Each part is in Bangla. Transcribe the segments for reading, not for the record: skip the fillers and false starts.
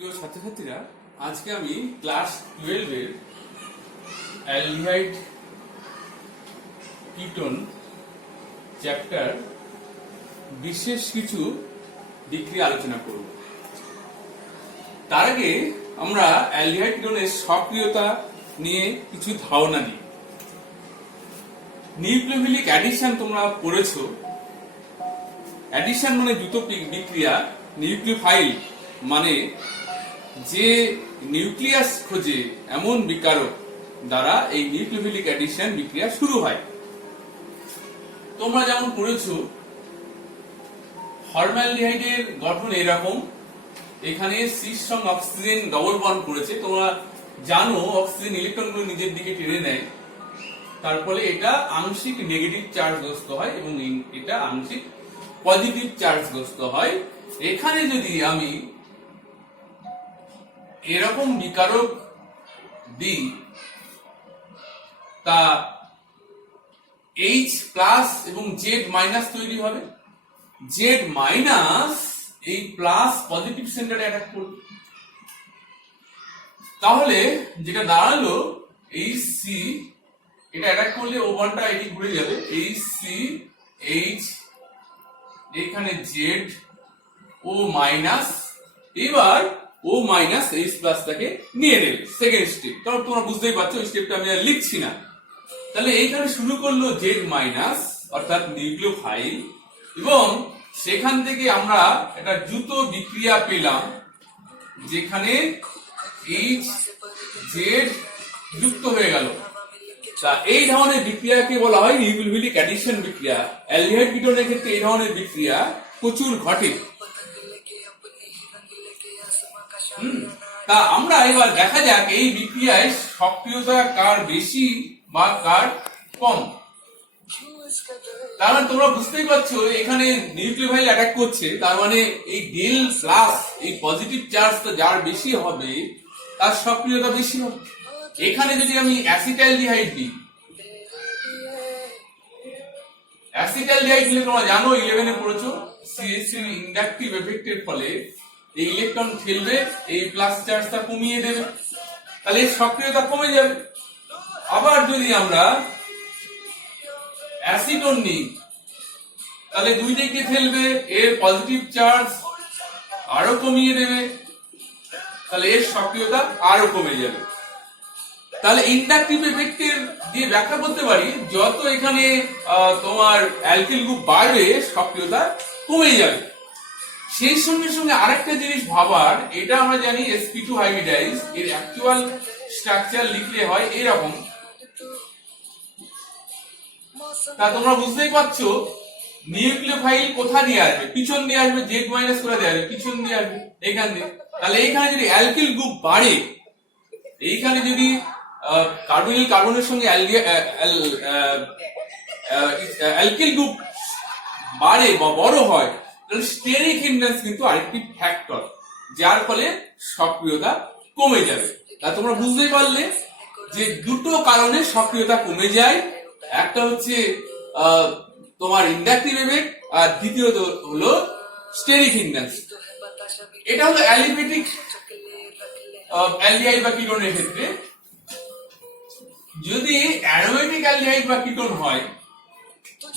প্রিয় ছাত্রছাত্রীরা, আজকে আমি ক্লাস 12 এর অ্যালডিহাইড কিটোন চ্যাপ্টার বিশেষ কিছু বিক্রিয়া আলোচনা করব। তার আগে আমরা অ্যালডিহাইড কিটোনের সক্রিয়তা নিয়ে কিছু ধারণা নিই। নিউক্লিওফিলিক অ্যাডিশন তোমরা পড়েছো। অ্যাডিশন মানে দ্রুত বিক্রিয়া, নিউক্লিওফাইল মানে যে নিউক্লিয়াস খোঁজে এমন বিকারক দ্বারা এই নিউক্লিওফিলিক অ্যাডিশন বিক্রিয়া শুরু হয়। তোমরা যেমন পড়েছো, ফর্মালডিহাইডের গঠন এরকম। এখানে সির সঙ্গে অক্সিজেন ডবল বন্ড করেছে। তোমরা জানো অক্সিজেন ইলেকট্রনগুলো নিজের দিকে টেনে নেয়, তার ফলে এটা আংশিক নেগেটিভ চার্জগ্রস্ত হয় এবং এটা আংশিক পজিটিভ চার্জগ্রস্ত হয়। এখানে যদি আমি এরকম বিকারক দিই, তা H প্লাস এবং Z মাইনাস তৈরি হবে। Z মাইনাস এই প্লাস পজিটিভ সেন্টারে অ্যাটাক করবে। তাহলে যেটা দাঁড়ালো HC, এটা অ্যাটাক করলে ও বন্ডটা এটি ঘুরে যাবে, HC H, এখানে Z ও মাইনাস, এবার ও মাইনাস H প্লাসটাকে নিয়ে নেবে সেকেন্ড স্টেপ। তারপর তোমরা বুঝতেই পারছো এই স্টেপটা আমি আর লিখছি না। তাহলে এইখানে শুরু করলো Z মাইনাস অর্থাৎ নিউক্লিওফাইল, এবং সেখান থেকে আমরা একটা দ্রুত বিক্রিয়া পেলাম যেখানে H Z যুক্ত হয়ে গেল। তা এই ধরনের বিক্রিয়াকে বলা হয় নিউক্লিওফিলিক অ্যাডিশন বিক্রিয়া। অ্যালডিহাইড কিটোনের ক্ষেত্রে এই ধরনের বিক্রিয়া প্রচুর ঘটে। তা আমরা এবার দেখা যাক এই বিক্রিয়ায় সক্রিয়তা কার বেশি বা কার কম। তার মানে তোমরা বুঝতেই পারছো এখানে নিউক্লিওফাইল অ্যাটাক করছে, তার মানে এই ডেল প্লাস এই পজিটিভ চার্জটা যার বেশি হবে তার সক্রিয়তা বেশি হবে। এখানে যদি আমি অ্যাসিটালডিহাইড দিই, অ্যাসিটালডিহাইড দিলে তোমরা জানো 11 এ পড়েছো CH3 ইন্ডাকটিভ এফেক্টের ফলে এই ইলেকট্রন ঠেলবে, এই প্লাস চার্জটা কমিয়ে দেবে, তাহলে এর সক্রিয়তা কমে যাবে। আবার যদি আমরা অ্যাসিটোন নিই, তাহলে দুই দিকে ঠেলবে, এর পজিটিভ চার্জ আরো কমিয়ে দেবে, তাহলে এর সক্রিয়তা আরো কমে যাবে। তাহলে ইন্ডাকটিভ এফেক্টের দিয়ে ব্যাখ্যা করতে পারি যত এখানে তোমার অ্যালকিল গ্রুপ বাড়বে সক্রিয়তা কমে যাবে। সেই সঙ্গে সঙ্গে আরেকটা জিনিস ভাবার, এটা আমরা জানি sp2 হাইব্রিডাইজ, এর অ্যাকচুয়াল স্ট্রাকচার লিখলে হয় এরকম। তা তোমরা বুঝতেই পারছো নিউক্লিওফাইল কোথা দিয়ে আসবে, পিছন দিয়ে আসবে। Z মাইনাস কোথা দিয়ে আসবে, পিছন দিয়ে আসবে, এখান দিয়ে। তাহলে এইখানে যদি অ্যালকিল গ্রুপ বাড়ে, এইখানে যদি কার্বনিল কার্বনের সঙ্গে অ্যালকিল গ্রুপ বাড়ে বা বড় হয়, তাহলে স্টেরিক হিন্ড্রেন্স কিন্তু আরেকটি ফ্যাক্টর, যার ফলে সক্রিয়তা কমে যাবে। তা তোমরা বুঝতেই পারলে যে দুটো কারণে সক্রিয়তা কমে যায়। একটা হচ্ছে তোমার ইন্ডাকটিভ এফেক্ট, আর দ্বিতীয়ত হলো স্টেরিক হিন্ড্রেন্স। এটা হলো অ্যালিফেটিক অ্যালডিহাইড বা কিটোনের ক্ষেত্রে। যদি অ্যারোমেটিক অ্যালডিহাইড বা কিটোন হয়,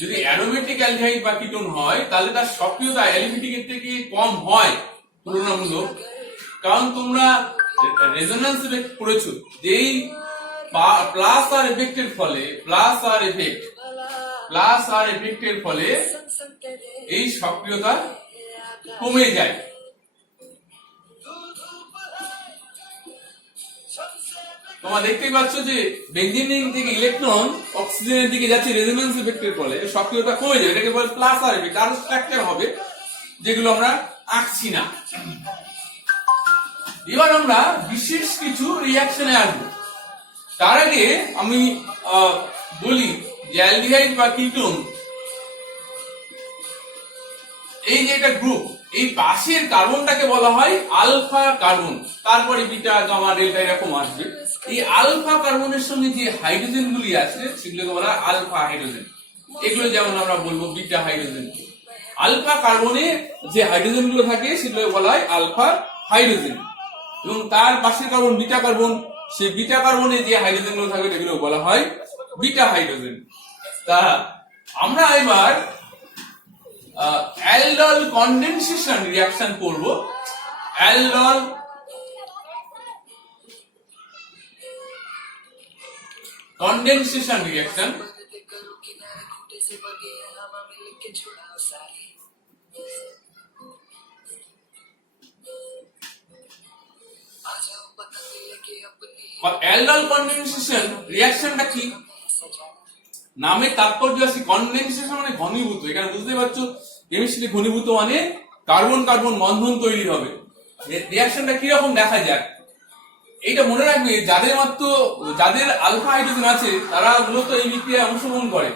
যদি অ্যারোমেটিক অ্যালডিহাইড বা কিটোন হয়, তাহলে তার সক্রিয়তা অ্যালিফেটিকের থেকে কম হয় তুলনামূলক। কারণ তোমরা রেজোন্যান্স এফেক্ট পড়েছো, যে এই প্লাস আর এফেক্টের ফলে এই সক্রিয়তা কমে যায়। তোমরা দেখতেই পাচ্ছ যে বেঞ্জিন থেকে ইলেকট্রন অক্সিজেনের দিকে যাচ্ছে রেজোন্যান্স এফেক্টের ফলে সক্রিয়তা কমে যাবে। এটাকে বলে প্লাস আর এফেক্ট। আরো স্ট্রাকচার হবে যেগুলো আমরা আঁকছি না। এবার আমরা বিশেষ কিছু রিঅ্যাকশনে আসবো। তার আগে আমি বলি যে অ্যালডিহাইড বা কিটোন, এই যে একটা গ্রুপ, এই পাশের কার্বনটাকে বলা হয় আলফা কার্বন, তারপরে বিটা গামা ডেল্টা এরকম আসবে। এই আলফা কার্বনের সঙ্গে যে হাইড্রোজেন গুলি আছে সেগুলোকে বলা হয় আলফা হাইড্রোজেন। এগুলো যেমন আমরা বলবো বিটা হাইড্রোজেন। আলফা কার্বনে যে হাইড্রোজেন গুলো থাকে সেগুলো বলা হয় আলফা হাইড্রোজেন। এবং তার পাশের কার্বন বিটা কার্বন, সেই বিটা কার্বনে যে হাইড্রোজেন গুলো থাকবে সেগুলো বলা হয় বিটা হাইড্রোজেন। তা আমরা এবার অ্যালডল কনডেনসেশন রিঅ্যাকশন করব। Aldol condensation reaction. Aldol condensation রিঅ্যাকশনটা কি? নামে তাৎপর্য আছে, কনডেনসেশন মানে ঘনীভূত। এখানে বুঝতে পারছো কেমিস্ট্রি ঘনীভূত মানে কার্বন কার্বন বন্ধন তৈরি হবে। রিঅ্যাকশনটা কি রকম দেখা যায় এইটা মনে রাখবে, যাদের আলফা হাইড্রোজেন আছে তারা মূলত এই বিক্রিয়ায় অংশগ্রহণ করে।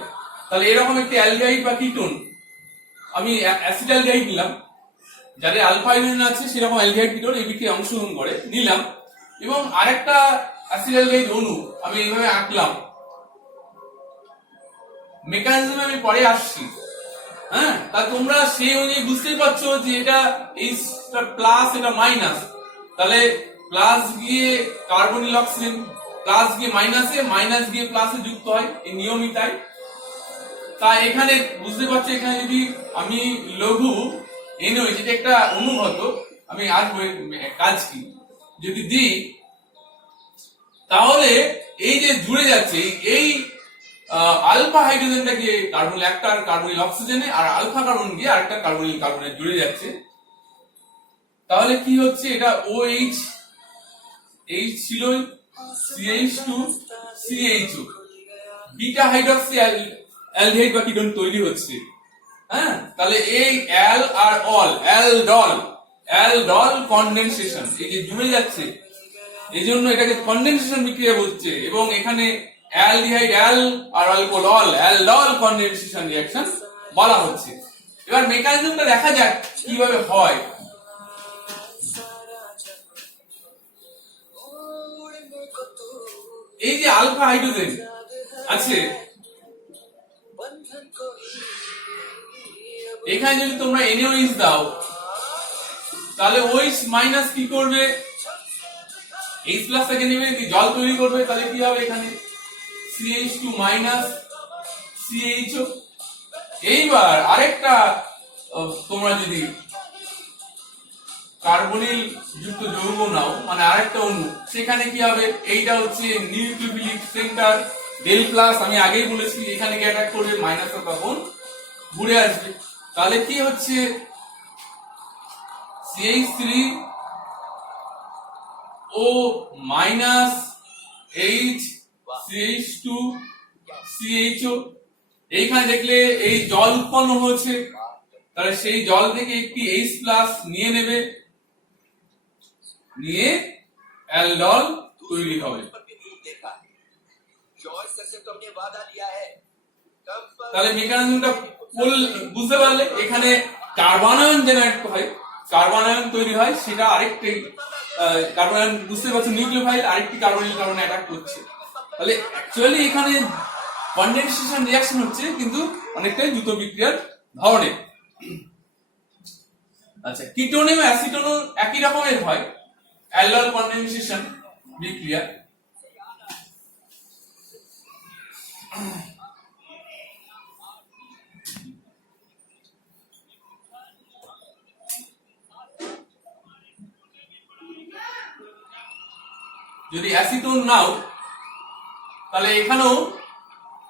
তাহলে এরকম একটি অ্যালডিহাইড বা কিটোন, আমি অ্যাসিটালডিহাইড নিলাম, যাদের আলফা হাইড্রোজেন আছে সেরকম অ্যালডিহাইড কিটোন এই বিক্রিয়ায় অংশগ্রহণ করে নিলাম, এবং আরেকটা অ্যাসিটালডিহাইড অণু আমি এইভাবে আঁকলাম। মেকানিজমে আমি পরে আসছি। হ্যাঁ, তা তোমরা সেই অনুযায়ী বুঝতেই পারছো যে এটা এইটা প্লাস এটা মাইনাস, তাহলে প্লাস গিয়ে কার্বনিল অক্সিজেন, প্লাস গিয়ে মাইনাসে, মাইনাস গিয়ে প্লাসে যুক্ত হয়, এই নিয়মই তাই। তা এখানে বুঝতে পারছো, এখানে যদি আমি লঘু NO যেটা একটা অনুঘত, আমি আসবো কাজ কি যদি দিই, তাহলে এই যে জুড়ে যাচ্ছে এই আলফা হাইড্রোজেনটা গিয়ে কার্বনিল একটা কার্বনিল অক্সিজেনে, আর আলফা কার্বন গিয়ে আরেকটা কার্বনিল কার্বনে জুড়ে যাচ্ছে। তাহলে কি হচ্ছে, এটা OH, H ছিল CH2 CHO, beta hydroxy aldehyde বা কিটোন তৈরি হচ্ছে। হ্যাঁ, তাহলে এই অ্যাল আর অল, অ্যালডল কনডেনসেশন, এই যে জুড়ে যাচ্ছে এই জন্য এটাকে কনডেনসেশন বিক্রিয়া বলছে। এবং এখানে অ্যালডিহাইড অ্যাল আর alcohol ol, aldol condensation reaction বলা হচ্ছে। এবার মেকানিজমটা দেখা যাক কিভাবে হয়। এই যে আলফা হাইড্রোজেন আছে, এখানে যদি তোমরা NaOH দাও তাহলে OH মাইনাস কি করবে, H প্লাস থেকে নেবে জল তৈরি করবে, তাহলে কি হবে এখানে CH2 মাইনাস CHO। এইবার আরেকটা তোমরা যদি কার্বনিল যুক্ত যৌগ নাও, মানে আরেকটা অণু, সেখানে কি হবে, এইটা হচ্ছে নিউক্লিওফিলিক সেন্টার ডেল প্লাস, আমি আগেই বলেছি এখানে গিয়ে অ্যাটাক করবে, মাইনাস তখন ঘুরে আসবে। তাহলে কি হচ্ছে CH3O minus H CH2 CHO। এইখানে দেখলে এই জল উৎপন্ন হয়েছে, তাহলে সেই জল থেকে একটি H প্লাস নিয়ে নেবে, নিয়ে অ্যালডল তৈরি হবে। তাহলে মেকানিজমটা বুঝতে পারলে, এখানে কার্বনায়ন জেনারেট হয়, কার্বনায়ন তৈরি হয়, সেটা আরেকটি কার্বনায়ন, বুঝতে পারছো নিউক্লিওফাইল আরেকটি কার্বনিল কার্বনে অ্যাটাক করছে। তাহলে অ্যাকচুয়ালি এখানে কনডেনসেশন রিঅ্যাকশন হচ্ছে, কিন্তু অনেকটাই দ্রুত বিক্রিয়ার ধরনের। আচ্ছা, কিটোন এবং অ্যাসিটোনও একই রকমের হয় অ্যালডল কনডেনসেশন বিক্রিয়া। যদি অ্যাসিটোন নাও তাহলে এখানেও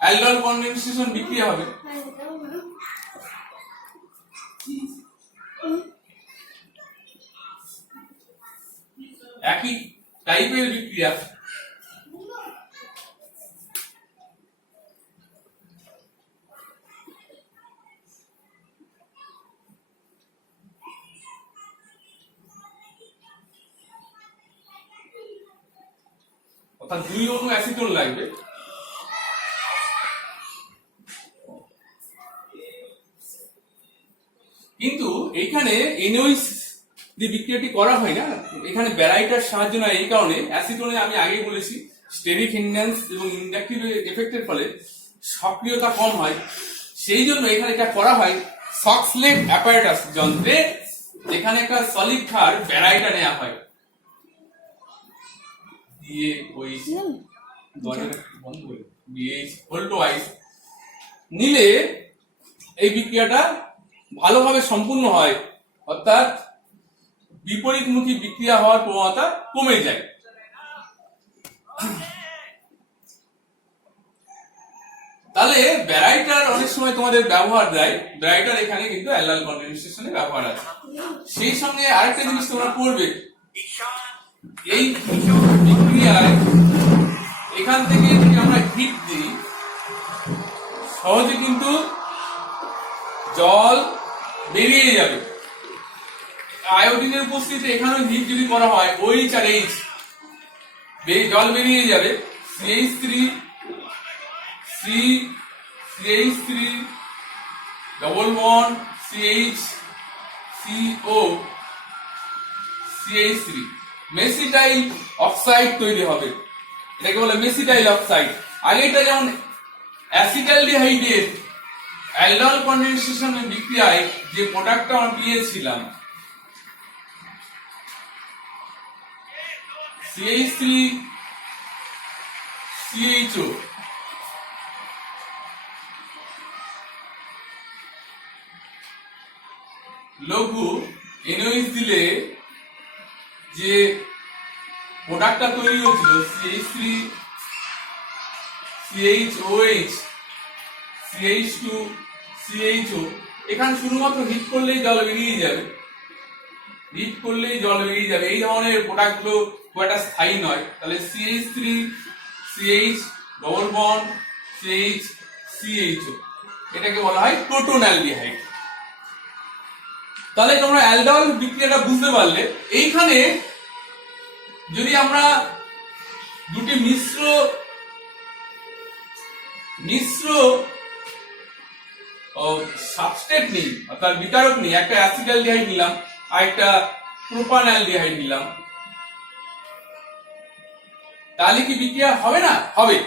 অ্যালডল কনডেনসেশন বিক্রিয়া হবে। একই টাইপের বিক্রিয়া। অর্থাৎ 2 অণু অ্যাসিটোন লাগবে। কিন্তু এখানে NaOH যে বিক্রিয়াটি করা হয় না, এখানে ব্যারাইটার সাহায্য না, এই কারণে অ্যাসিটোনে আমি আগেই বলেছি স্টেরিক হিন্ড্যান্স এবং ইন্ডাকটিভ এফেক্টের ফলে সক্রিয়তা কম হয়, সেই জন্য এখানে এটা করা হয় সক্সলেট অ্যাপারেটাস যন্ত্রে, যেখানে একটা সলিড ক্ষার ব্যারাইটা নেওয়া হয়। BaOH দরজাটা বন্ধ করে BH হোল টুয়াইস নিলে এই বিক্রিয়াটা ভালোভাবে সম্পূর্ণ হয়, অর্থাৎ বিপরীতমুখী বিক্রিয়া হওয়ার প্রবণতা কমে যায়। তাহলে ব্যারাইটার অনেক সময় তোমাদের ব্যবহার দেয়, ব্যারাইটার এখানে কিন্তু অ্যালডাইল কন্ডেনসেশনে ব্যবহার আছে। সেই সঙ্গে আরেকটা জিনিস তোমরা করবে, এই বিক্রিয়ায় এখান থেকে যদি আমরা হিট দিই সহজে কিন্তু জল বেরিয়ে যাবে। আয়োডিনের উপস্থিতিতে এখানেও হিট যদি করা হয় OH আর H জল বেরিয়ে যাবে। CH3 CH3 double bond CH CO CH3 mesityl oxide তৈরি হবে, এটাকে বলে মেসিটাইল অক্সাইড। আগে এটা যেমন অ্যাসিটালডিহাইডের অ্যালডাইল কন্ডেনসেশনের বিক্রিয়ায় যে প্রোডাক্টটা আমরা পেয়েছিলাম CH3 CHO, লঘু NOH দিলে যে প্রোডাক্টটা তৈরি হয়েছিল CH3 CHOH CH2 CHO, এখানে শুধুমাত্র হিট করলেই জল বেরিয়ে যাবে, হিট করলেই জল বেরিয়ে যাবে। এই ধরনের প্রোডাক্টগুলো খুব একটা স্থায়ী নয়। তাহলে CH3 CH double bond CH CHO এটাকে বলা হয় প্রোটোনালডিহাইড। তাহলে তোমরা অ্যালডাইল বিক্রিয়াটা বুঝতে পারলে। এইখানে যদি আমরা দুটি মিশ্র সাবস্ট্রেট নিই, অর্থাৎ বিকারক নিই, একটা অ্যাসিটালডিহাইড নিলাম আর একটা প্রোপানালডিহাইড নিলাম, তাহলে কি বিক্রিয়া হবে না? হবে।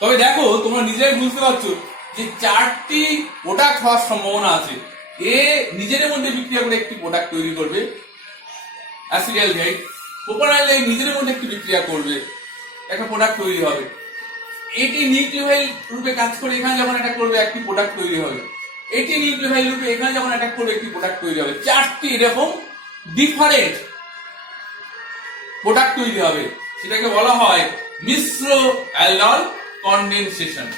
তবে দেখো তোমরা নিজেই বুঝতে পারছো যে চারটি প্রোডাক্ট হওয়ার সম্ভাবনা আছে। এ নিজের মধ্যে বিক্রিয়া করে একটি প্রোডাক্ট তৈরি করবে অ্যাসিটালডিহাইড, প্রোপানালডিহাইড নিজের মধ্যে একটি বিক্রিয়া করবে, একটা প্রোডাক্ট তৈরি হবে। এটি নিউক্লিওফাইল রূপে কাজ করে এখানে যখন অ্যাটাক করবে একটি প্রোডাক্ট তৈরি হবে, এটি নিউক্লিওফাইল রূপে এখানে যখন অ্যাটাক করবে একটি প্রোডাক্ট তৈরি হবে। চারটি এরকম ডিফারেন্ট প্রোডাক্ট তৈরি হবে, সেটাকে বলা হয় মিশ্র অ্যালডাইল কন্ডেনসেশন।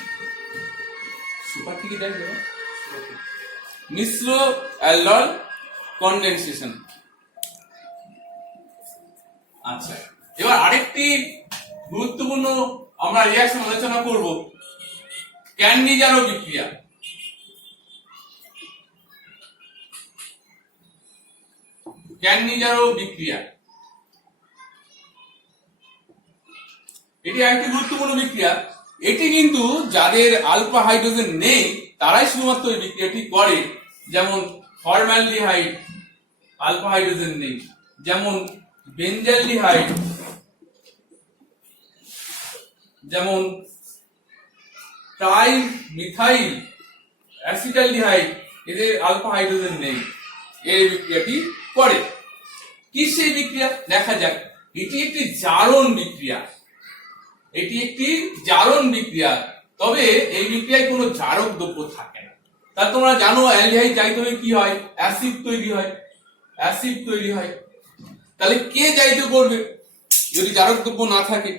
সুপার থেকে দেখো মিশ্র অ্যালডাইল কন্ডেনসেশন। আচ্ছা, এবার আরেকটি গুরুত্বপূর্ণ আমরা রিঅ্যাকশন আলোচনা করব, ক্যান্নিজারো বিক্রিয়া। ক্যান্নিজারো বিক্রিয়া এটি একটি গুরুত্বপূর্ণ বিক্রিয়া। এটি কিন্তু যাদের আলফা হাইড্রোজেন নেই তারাই শুধুমাত্র এই বিক্রিয়াটি করে, যেমন ফর্মালডিহাইড আলফা হাইড্রোজেন নেই, যেমন বেনজালডিহাইড, যেমন ট্রাইমিথাইল অ্যাসিটালডিহাইড, এদের আলফা হাইড্রোজেন নেই, এই বিক্রিয়াটি করে। কি সেই বিক্রিয়া দেখা যাক। এটি একটি জারণ বিক্রিয়া, এটি একটি জারণ বিক্রিয়া, তবে এই বিক্রিয়ায় কোনো জারক দ্রব্য থাকে না। তা তোমরা জানো অ্যালডিহাইড যাইতে হলে কি হয়, অ্যাসিড তৈরি হয়, অ্যাসিড তৈরি হয়। তাহলে কে জাইতে করবে যদি জারক দ্রব্য না থাকে?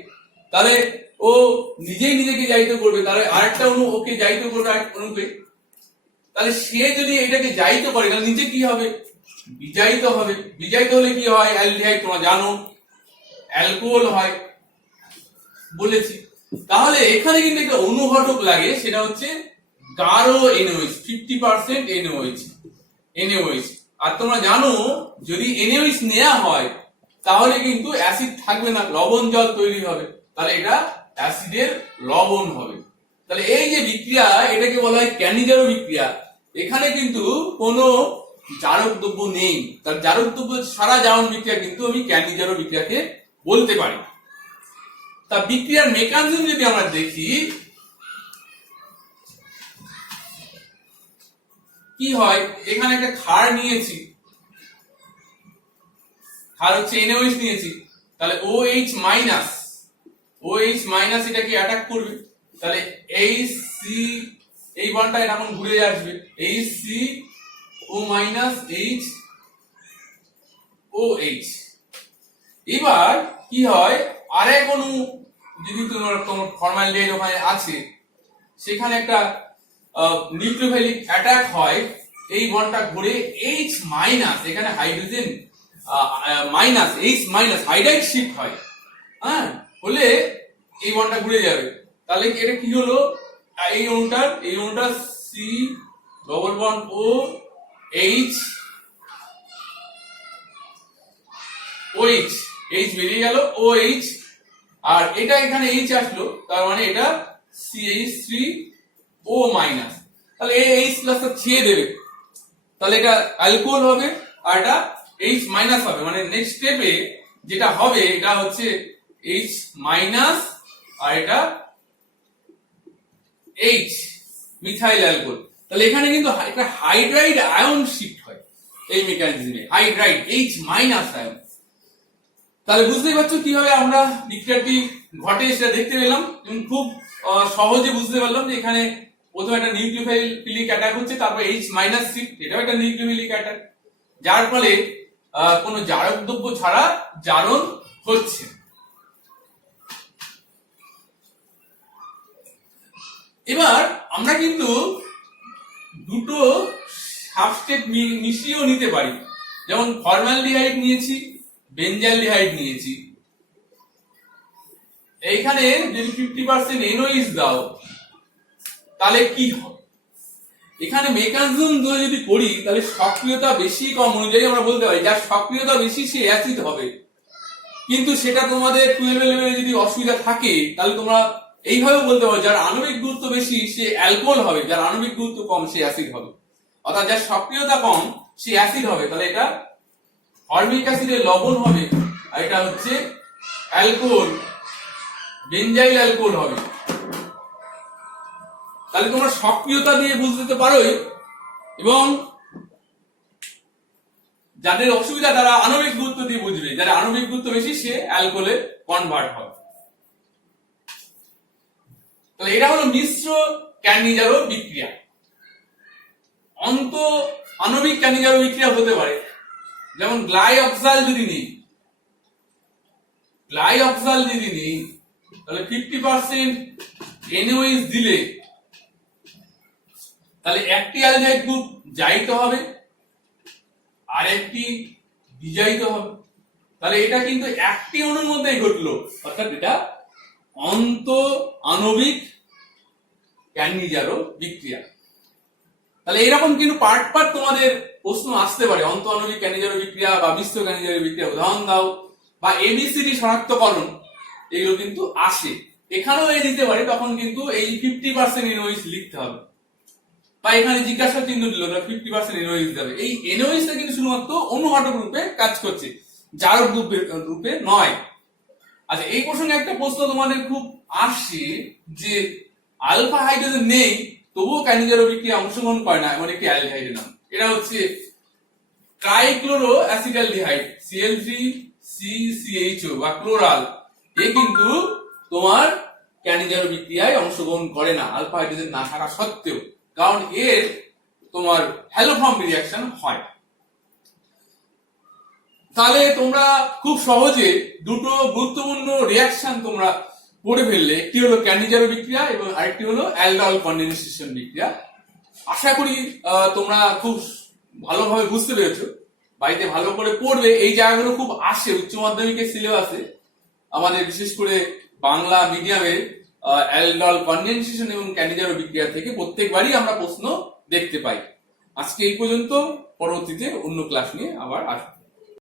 তাহলে ও নিজেই নিজেকে জাইতে করবে, তাহলে আরেকটা অণু ওকে জাইতে করবে আরেক অণুকে। তাহলে সে যদি এটাকে জাইতে করে তাহলে নিচে কি হবে, বিজায়িত হবে। বিজায়িত হলে কি হয়, অ্যালডিহাইড তোমরা জানো অ্যালকোহল হয় বলেছি। তাহলে এখানে কিন্তু একটা অনুঘটক লাগে, সেটা হচ্ছে গাঢ় NOH, 50% NOH। আর তোমরা জানো যদি NOH নেওয়া হয় তাহলে কিন্তু অ্যাসিড থাকবে না, লবণ জল তৈরি হবে, তাহলে এটা অ্যাসিডের লবণ হবে। তাহলে এই যে বিক্রিয়া এটাকে বলা হয় ক্যান্নিজারো বিক্রিয়া। এখানে কিন্তু কোনো জারক দ্রব্য নেই, তার জারক দ্রব্য সারা জারণ বিক্রিয়া কিন্তু আমি ক্যান্নিজারো বিক্রিয়াকে বলতে পারি। তা বিক্রিয়ার মেকানিজম যদি আমরা দেখি কি হয়, এখানে একটা ক্ষার নিয়েছি, ক্ষার হচ্ছে NOH নিয়েছি, তাহলে OH মাইনাস OH মাইনাস এটাকে অ্যাটাক করবে, তাহলে HC এই বন্ডটা এখন ঘুরে আসবে, HCO মাইনাস HOH। এবার কি হয়, আরেক অণু যদি তোমার ফর্মালডিহাইড ওখানে আছে, সেখানে একটা নিউক্লিওফিলিক অ্যাটাক হয়, এই বন্ডটা ঘুরে H মাইনাস, এখানে hydrogen minus H minus hydride shift হয়, হ্যাঁ, হলে এই বন্ডটা ঘুরে যাবে। তাহলে এটা কি হলো, এই অণুটা C double bond O H OH, H বেরিয়ে গেল OH, আর এটা এখানে H আসলো, তার মানে এটা CH3O মাইনাস। তাহলে এই H প্লাসটা ছেড়ে দেবে, তাহলে এটা অ্যালকোহল হবে, আর এটা H মাইনাস হবে, মানে নেক্সট স্টেপে যেটা হবে এটা হচ্ছে H মাইনাস, আর এটা H মিথাইল অ্যালকোহল। তাহলে এখানে কিন্তু একটা হাইড্রাইড আয়ন শিফট হয় এই মেকানিজমে, হাইড্রাইড H মাইনাস আয়ন। তাহলে বুঝতেই পারছো কিভাবে আমরা বিক্রিয়াটি ঘটে সেটা দেখতে পেলাম, এবং খুব সহজে বুঝতে পারলাম যে এখানে প্রথমে একটা নিউক্লিওফিলিক অ্যাটাক হচ্ছে, তারপর H মাইনাস শিফট, এটাও একটা নিউক্লিওফিলিক অ্যাটাক, যার ফলে কোনো জারক দ্রব্য ছাড়া জারণ হচ্ছে। এবার আমরা কিন্তু দুটো সাবস্ট্রেট মিশিয়েও নিতে পারি, যেমন ফর্মালডিহাইড নিয়েছি, বেনজালডিহাইড নিয়েছি। এইখানে যদি 50% NOH দাও তাহলে কি হবে, এখানে মেকানিজম যদি করি তাহলে সক্রিয়তা বেশি কম অনুযায়ী আমরা বলতে পারি যার সক্রিয়তা বেশি সে অ্যাসিড হবে, কিন্তু সেটা তোমাদের 12 লেভেলে যদি অসুবিধা থাকে তাহলে তোমরা এইভাবে বলতে পারো যার আণবিক গুরুত্ব বেশি সে অ্যালকোহল হবে, যার আণবিক গুরুত্ব কম সে অ্যাসিড হবে, অর্থাৎ যার সক্রিয়তা কম সে অ্যাসিড হবে, তাহলে এটা ফর্মিক অ্যাসিডের লবণ হবে, আর এটা হচ্ছে অ্যালকোহল, বেনজাইল অ্যালকোহল হবে। তাহলে তোমরা সক্রিয়তা দিয়ে বুঝতে পারোই, এবং যাদের অসুবিধা তারা আণবিক গুরুত্ব দিয়ে বুঝবে, যার আণবিক গুরুত্ব বেশি সে অ্যালকোহলে কনভার্ট হবে। তাহলে এটা হলো মিশ্র ক্যানিজারো বিক্রিয়া। অন্ত আণবিক ক্যানিজারো বিক্রিয়া হতে পারে, যেমন গ্লাইঅক্সাল যদি নিই, তাহলে 50% NOH দিলে তাহলে একটি অ্যালডিহাইড গ্রুপ জাইত হবে আর একটি বিজাইত হবে, তাহলে এটা কিন্তু একটি অণুর মধ্যেই ঘটলো, অর্থাৎ এটা অন্ত আণবিক ক্যানিজারো বিক্রিয়া। তাহলে এরকম কিন্তু পার্ট তোমাদের প্রশ্ন আসতে পারে, অন্ত আণবিক ক্যানিজারো বিক্রিয়া বা মিশ্র ক্যানিজারো বিক্রিয়া উদাহরণ দাও, বা ABCD শনাক্তকরণ, এগুলো কিন্তু আসে। এখানেও এই দিতে পারে, তখন কিন্তু এই 50% NOH লিখতে হবে, বা এখানে জিজ্ঞাসা চিহ্ন দিল 50% NOH দেবে। এই NOH টা কিন্তু শুধুমাত্র অনুঘটক রূপে কাজ করছে, জারক রূপে নয়। আচ্ছা, এই প্রসঙ্গে একটা প্রশ্ন তোমাদের খুব আসে যে আলফা হাইড্রোজেন নেই তবুও ক্যানিজারো বিক্রিয়া অংশগ্রহণ করে না এমন একটি অ্যালডিহাইডের নাম, এটা হচ্ছে ট্রাইক্লোরো অ্যাসিটালডিহাইড, CL3CCHO বা ক্লোরাল। এ কিন্তু তোমার ক্যানিজারো বিক্রিয়ায় অংশগ্রহণ করে না আলফা হাইড্রোজেন না থাকা সত্ত্বেও, কারণ এর তোমার হ্যালোফর্ম রিঅ্যাকশন হয়। তাহলে তোমরা খুব সহজে দুটো গুরুত্বপূর্ণ রিঅ্যাকশন তোমরা পড়ে ফেললে, একটি হলো ক্যানিজারো বিক্রিয়া এবং আরেকটি হলো অ্যালডহল কনডেনসেশন বিক্রিয়া। আশা করি তোমরা খুব ভালোভাবে বুঝতে পেরেছো, বাড়িতে ভালো করে পড়বে। এই জায়গাগুলো খুব আসে উচ্চ মাধ্যমিকের সিলেবাসে, আমাদের বিশেষ করে বাংলা মিডিয়ামের অ্যালডহল কনডেনসেশন এবং ক্যানিজারো বিক্রিয়া থেকে প্রত্যেকবারই আমরা প্রশ্ন দেখতে পাই। আজকে এই পর্যন্ত, পরবর্তীতে অন্য ক্লাস নিয়ে আবার আসবো।